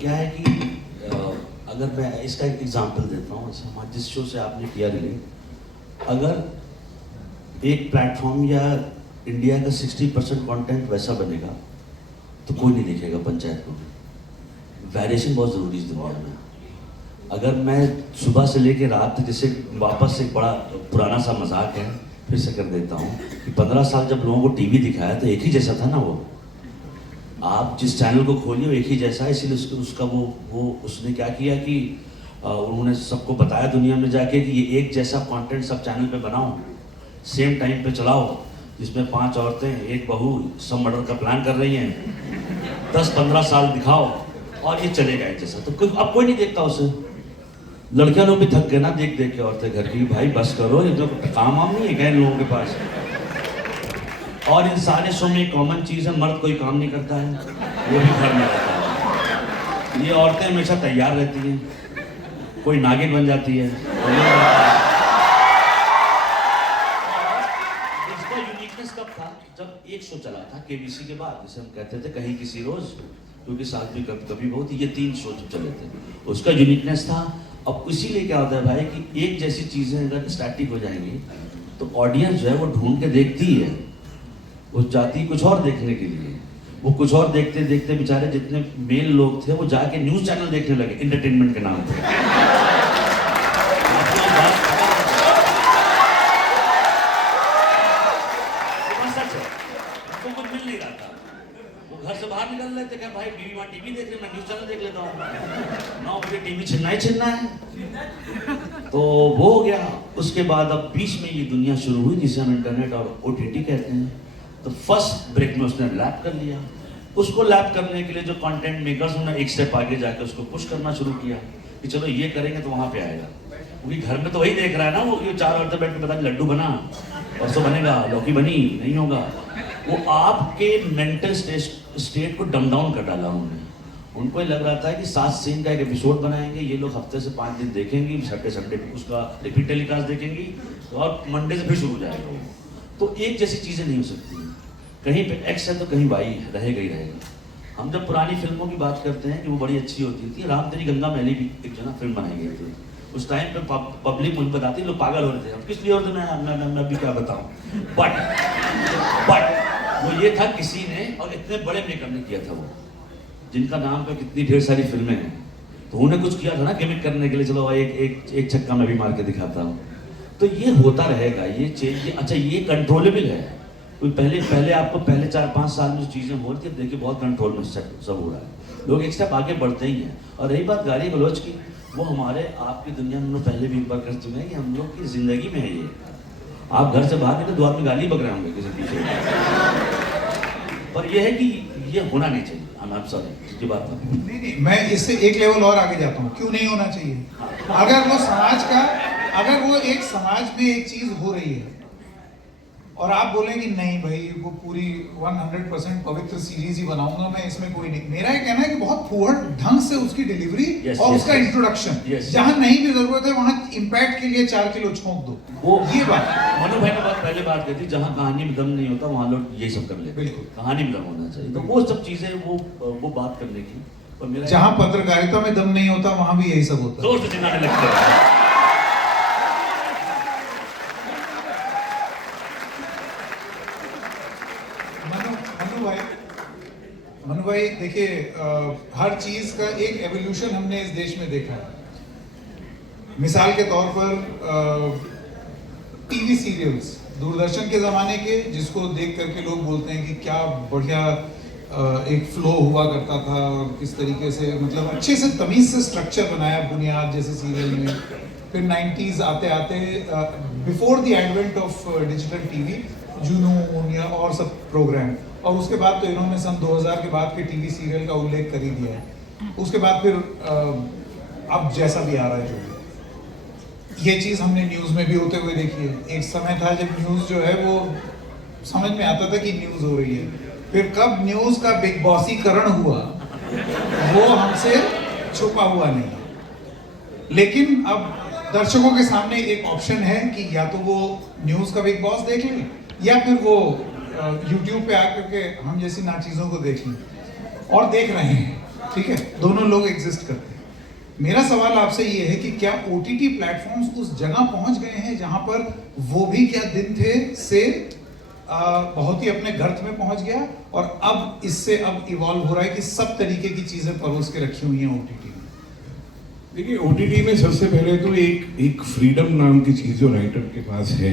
क्या है कि अगर मैं इसका एक एग्जांपल देता हूँ, जिस शो से आपने किया रिलेट, अगर एक प्लेटफॉर्म या इंडिया का 60% कंटेंट वैसा बनेगा तो कोई नहीं देखेगा पंचायत को। वेरिएशन बहुत ज़रूरी है दुनिया में। अगर मैं सुबह से लेकर रात तक, जैसे वापस एक बड़ा पुराना सा मजाक है फिर से कर देता हूँ कि 15 साल जब लोगों को टीवी दिखाया तो एक ही जैसा था ना। वो आप जिस चैनल को खोलिए वो एक ही जैसा है, इसीलिए उसका वो उसने क्या किया कि उन्होंने सबको बताया दुनिया में जाके कि ये एक जैसा कंटेंट सब चैनल पे बनाओ, सेम टाइम पे चलाओ, जिसमें 5 औरतें एक बहू सब मर्डर का प्लान कर रही हैं, 10-15 साल दिखाओ और ये चलेगा एक जैसा। तो अब कोई नहीं देखता उसे। लड़कियां लोग भी थक गए ना देख देख के औरतें घर की, भाई बस करो, ये तो काम वाम नहीं है क्या इन लोगों के पास। और इन सारे शो में कॉमन चीज़ है, मर्द कोई काम नहीं करता है, वो भी घर में रहता है। ये औरतें हमेशा तैयार रहती हैं, कोई नागिन बन जाती है। इसका यूनिकनेस कब था? जब एक शो चला था केबीसी के बाद, जिसे हम कहते थे कहीं किसी रोज, क्योंकि साथ भी कभी बहुत, ये 3 शो जब चले थे, उसका यूनिकनेस था। अब इसीलिए क्या होता है भाई कि एक जैसी चीज़ें अगर स्टैटिक हो जाएंगी तो ऑडियंस जो है वो ढूंढ के देखती है, वो जाती कुछ और देखने के लिए। वो कुछ और देखते देखते बेचारे जितने मेल लोग थे वो जाके न्यूज़ चैनल देखने लगे एंटरटेनमेंट के नाम पे। सच है, तो कुछ मिल नहीं रहा था। वो घर से बाहर निकल रहे थे कि भाई बीवी वहाँ टीवी देख रहे, मैं न्यूज़ चैनल देख लेता हूँ, 9 बजे टीवी छिन्ना ही छिन्ना है। तो वो हो गया। उसके बाद अब बीच में ये दुनिया शुरू हुई जिसे हम इंटरनेट और OTT कहते हैं। तो फर्स्ट ब्रेक में उसने लैप कर लिया। उसको लैप करने के लिए जो कंटेंट मेकर्स उन्होंने एक स्टेप आगे जाकर उसको पुश करना शुरू किया कि चलो ये करेंगे तो वहाँ पे आएगा, क्योंकि घर में तो वही देख रहा है ना वो, ये 4 औरतें बैठ के बता लड्डू बना, परसों बनेगा, लौकी बनी, नहीं होगा। वो आपके मेंटल स्टेट को डम डाउन कर डाला उन्होंने। उनको ये लग रहा था कि 7 सीन का एक एपिसोड बनाएंगे, ये लोग हफ्ते से 5 दिन देखेंगे, संडे उसका रिपीट टेलीकास्ट देखेंगी और मंडे से फिर शुरू हो जाएगा। तो एक जैसी चीज़ें नहीं हो सकती। कहीं पे एक्स है तो कहीं वाई रहेगा ही रहेगा। हम जब पुरानी फिल्मों की बात करते हैं कि वो बड़ी अच्छी होती थी, राम तेरी गंगा मैली भी एक जो ना फिल्म बनाई गई थी, उस टाइम पे पब्लिक मुझे बताती, लोग पागल हो रहे थे, किस लिए होते मैं भी क्या बताऊं। बट वो ये था किसी ने, और इतने बड़े मेकर ने किया था वो, जिनका नाम पे कितनी ढेर सारी फिल्में हैं, तो उन्हें कुछ किया था ना गिमिक करने के लिए, चलो एक छक्का मैं भी मार के दिखाता हूँ। तो ये होता रहेगा, ये चेंज। अच्छा, ये कंट्रोलेबल है। पहले आपको पहले 4-5 साल में जो चीज़ें हो रही थी, देखिए बहुत कंट्रोल में सब हो रहा है, लोग एक स्टेप आगे बढ़ते ही हैं। और रही बात गाली गलौज की, वो हमारे आपकी दुनिया में हम लोग पहले भी एक बार कर चुके हैं कि हम लोग की जिंदगी में है ये। आप घर से बाहर निकले 2 आदमी गाली बक रहे होंगे किसी पीछे, पर यह है कि ये होना नहीं चाहिए। I'm sorry, की बात नहीं, मैं इससे एक लेवल और आगे जाता हूँ, क्यों नहीं होना चाहिए। अगर वो समाज का, अगर वो एक समाज में एक चीज हो रही है और आप बोलें कि नहीं भाई वो पूरी 100% पवित्र सीरीज ही बनाऊंगा मैं, इसमें कोई नहीं, मेरा ये कहना है कि बहुत फूहड़ ढंग से उसकी डिलीवरी और उसका इंट्रोडक्शन, जहां नहीं भी जरूरत है वहां इम्पैक्ट के लिए 4 किलो छोंक दो। वो ये बात मनु भाई ने बहुत पहले बात की थी, जहां कहानी में दम नहीं होता वहां लोग यही सब कर लेते। बिल्कुल, कहानी में दम होना चाहिए, तो वो सब चीजें वो बात करने की। और मेरा जहां पत्रकारिता में दम नहीं होता वहां भी यही सब होता है, जोर से चिल्लाने लगते हैं। मनु भाई देखिए, हर चीज का एक एवोल्यूशन हमने इस देश में देखा है। मिसाल के तौर पर टीवी सीरियल्स दूरदर्शन के ज़माने के, जिसको देख करके लोग बोलते हैं कि क्या बढ़िया एक फ्लो हुआ करता था और किस तरीके से, मतलब अच्छे से तमीज़ से स्ट्रक्चर बनाया बुनियाद जैसे सीरियल में। फिर 90s आते आते, before the advent of digital TV, जुनून या और सब प्रोग्राम, और उसके बाद तो इन्होंने सन 2000 के बाद के टीवी सीरियल का उल्लेख कर ही दिया है। उसके बाद फिर अब जैसा भी आ रहा है, जो ये चीज़ हमने न्यूज़ में भी होते हुए देखी है। एक समय था जब न्यूज़ जो है वो समझ में आता था कि न्यूज़ हो रही है, फिर कब न्यूज़ का बिग बॉसीकरण हुआ वो हमसे छुपा हुआ नहीं। लेकिन अब दर्शकों के सामने एक ऑप्शन है कि या तो वो न्यूज़ का बिग बॉस देख लें या फिर वो YouTube पे आकर के हम जैसी नाचीज़ों को देख लें, और देख रहे हैं। ठीक है, दोनों लोग एग्जिस्ट करते हैं। मेरा सवाल आपसे ये है कि क्या OTT प्लेटफॉर्म्स उस जगह पहुंच गए हैं जहां पर वो भी क्या दिन थे से बहुत ही अपने गर्त में पहुंच गया, और अब इससे अब इवॉल्व हो रहा है कि सब तरीके की चीजें परोस के रखी हुई हैं OTT में। देखिए OTT में सबसे पहले तो एक फ्रीडम नाम की चीज जो राइटर के पास है